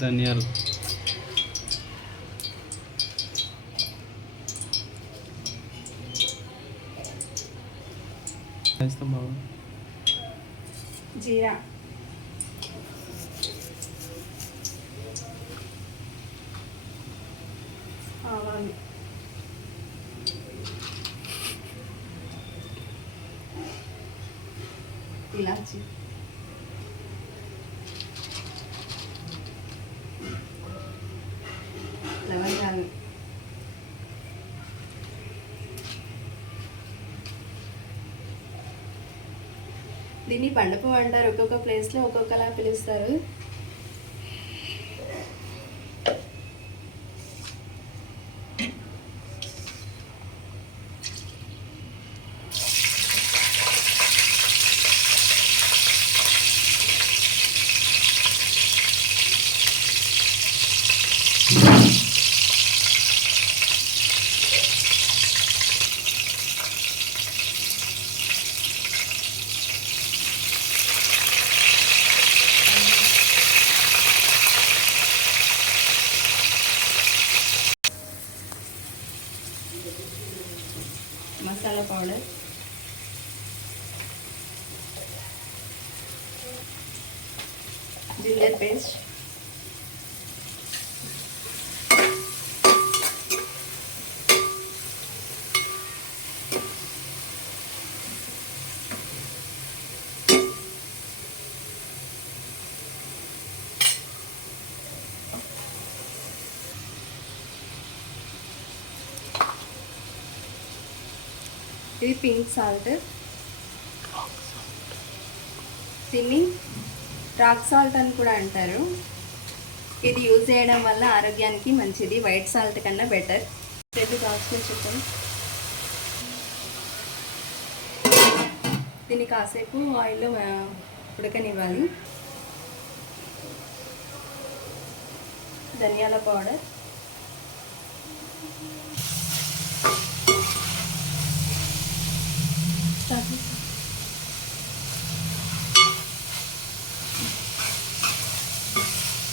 ధనియాలు వేస్తాం బాబు. జీరా, ఆవాలు, ఇలాచి, లవంగాలు, దీన్ని పండుపు అంటారు. ఒక్కొక్క ప్లేస్లో ఒక్కొక్కలా పిలుస్తారు. మసాలా పౌడర్, జింజర్ పేస్ట్, ఇది పింక్ సాల్ట్, దీన్ని రాక్ సాల్ట్ అని కూడా అంటారు. ఇది యూజ్ చేయడం వల్ల ఆరోగ్యానికి మంచిది, వైట్ సాల్ట్ కన్నా బెటర్. ఇది దాల్చిన చికెన్, దీన్ని కాసేపు ఆయిల్లో ఉడకనివ్వాలి. ధనియాల powder,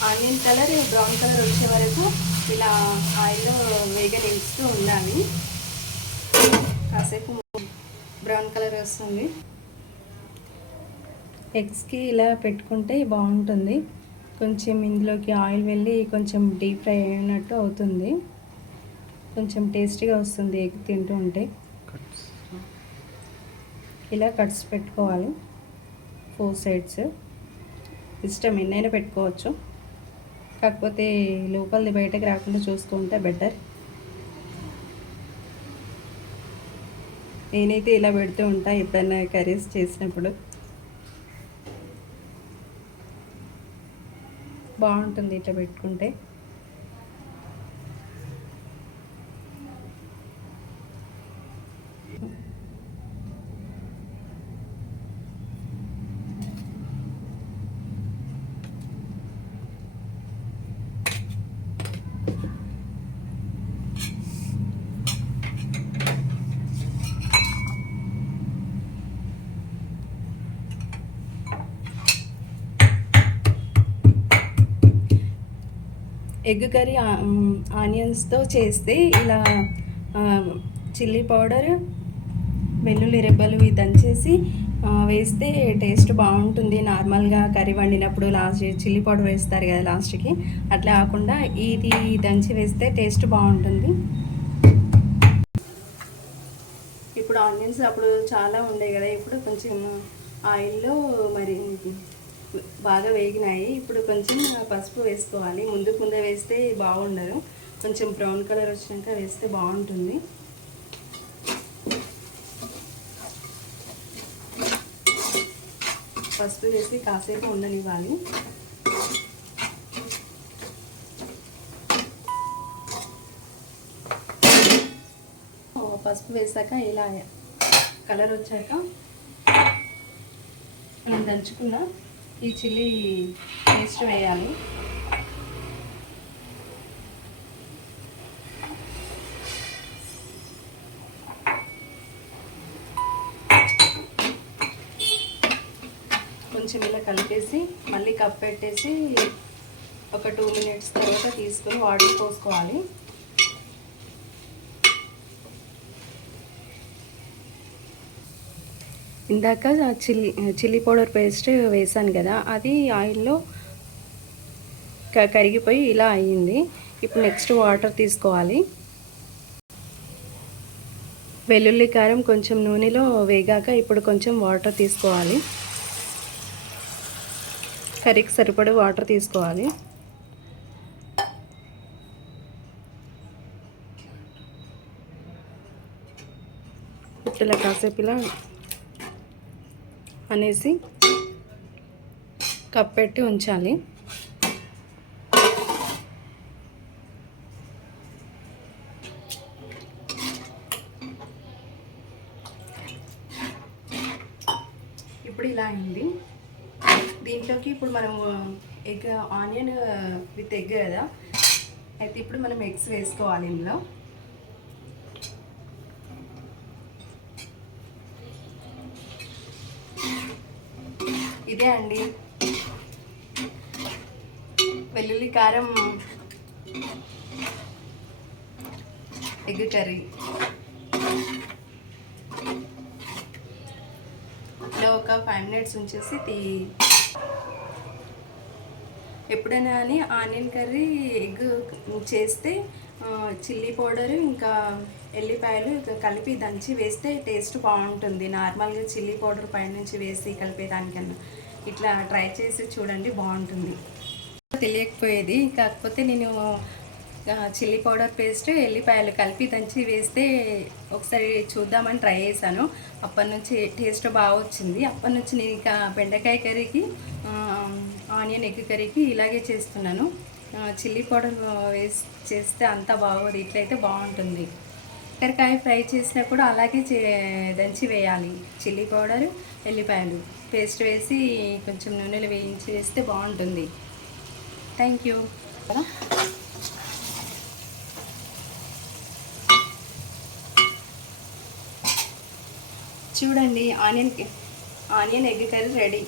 onion colour brown colour వచ్చే వరకు ఇలా ఆయిల్లో వేగనిస్తూ ఉండాలి. కాసేపు బ్రౌన్ కలర్ వస్తుంది. ఎగ్స్కి ఇలా పెట్టుకుంటే బాగుంటుంది. కొంచెం ఇందులోకి ఆయిల్ వెళ్ళి కొంచెం డీప్ ఫ్రై అయినట్టు అవుతుంది. కొంచెం టేస్టీగా వస్తుంది ఎగ్ తింటూ ఉంటే. ఇలా కట్స్ పెట్టుకోవాలి 4 సైడ్స్. ఇష్టం ఎన్నైనా పెట్టుకోవచ్చు, కాకపోతే లోపలిది బయటకు రాకుండా చూసుకుంటే బెటర్. నేనైతే ఇలా పెడుతూ ఉంటాను ఎప్పుడైనా కర్రీస్ చేసినప్పుడు. బాగుంటుంది ఇట్లా పెట్టుకుంటే. ఎగ్ కర్రీ ఆనియన్స్తో చేస్తే ఇలా చిల్లీ పౌడర్, వెల్లుల్లి రెబ్బలు ఇవి దంచేసి వేస్తే టేస్ట్ బాగుంటుంది. నార్మల్గా కర్రీ వండినప్పుడు లాస్ట్ చిల్లీ పౌడర్ వేస్తారు కదా లాస్ట్కి, అట్లా కాకుండా ఇది దంచి వేస్తే టేస్ట్ బాగుంటుంది. ఇప్పుడు ఆనియన్స్ అప్పుడు చాలా ఉండే కదా, ఇప్పుడు కొంచెం ఆయిల్లో మరి బాగా వేగినాయి. ఇప్పుడు కొంచెం పసుపు వేసుకోవాలి. ముందే వేస్తే బాగుండదు, కొంచెం బ్రౌన్ కలర్ వచ్చినాక వేస్తే బాగుంటుంది. పసుపు వేసి కాసేపు ఉండనివ్వాలి. పసుపు వేసాక ఇలా కలర్ వచ్చాక మనం దంచుకున్న ఈ చిల్లీ పేస్ట్ వేయాలి. కొంచెం ఇలా కలిపేసి మళ్ళీ కప్ పెట్టేసి ఒక 2 మినిట్స్ తర్వాత తీసుకొని వాటర్ పోసుకోవాలి. ఇందాక చిల్లీ పౌడర్ పేస్ట్ వేసాను కదా, అది ఆయిల్లో కరిగిపోయి ఇలా అయ్యింది. ఇప్పుడు నెక్స్ట్ వాటర్ తీసుకోవాలి. వెల్లుల్లి కారం కొంచెం నూనెలో వేగాక ఇప్పుడు కొంచెం వాటర్ తీసుకోవాలి. కర్రీకి సరిపడే వాటర్ తీసుకోవాలి. ఇలా కాసేపు ఇలా అనేసి కప్పెట్టి ఉంచాలి. ఇప్పుడు ఇలా అయింది. దీంట్లోకి ఇప్పుడు మనం ఎగ్ ఆనియన్ విత్ ఎగ్ కదా, అయితే ఇప్పుడు మనం ఎగ్స్ వేసుకోవాలి ఇందులో. ఇదే అండి వెల్లుల్లి కారం ఎగ్ కర్రీ. ఇలా ఒక 5 మినిట్స్ ఉంచేసి ఎప్పుడైనా కానీ ఆనియన్ కర్రీ ఎగ్ చేస్తే చిల్లీ పౌడర్ ఇంకా ఎల్లిపాయలు కలిపి దంచి వేస్తే టేస్ట్ బాగుంటుంది. నార్మల్గా చిల్లీ పౌడర్ పైనుంచి వేసి కలిపేదానికన్నా ఇట్లా ట్రై చేసి చూడండి, బాగుంటుంది. తెలియకపోయేది, కాకపోతే నేను చిల్లీ పౌడర్ పేస్ట్ ఎల్లిపాయలు కలిపి దంచి వేస్తే ఒకసారి చూద్దామని ట్రై చేశాను. అప్పటి నుంచి టేస్ట్ బాగా వచ్చింది. అప్పటి నుంచి నేను ఇక బెండకాయ కర్రీకి ఆనియన్ ఎగ్ కర్రీకి ఇలాగే చేస్తున్నాను. చిల్లీ పౌడర్ వేసి చేస్తే అంత బాగోదు, ఇట్లయితే బాగుంటుంది. కాకరకాయ ఫ్రై చేసినా కూడా అలాగే దంచి వేయాలి. చిల్లీ పౌడర్ ఎల్లిపాయలు పేస్ట్ వేసి కొంచెం నూనెలు వేయించి వేస్తే బాగుంటుంది. Thank you. చూడండి, onion egg curry ready.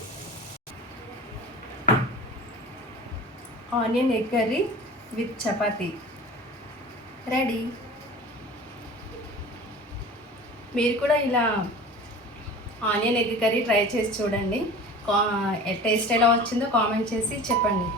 Onion egg curry with chapati ready. మీరు కూడా ఇలా ఆనియన్ ఎగ్ కర్రీ ట్రై చేసి చూడండి. టేస్ట్ ఎలా వచ్చిందో కామెంట్ చేసి చెప్పండి.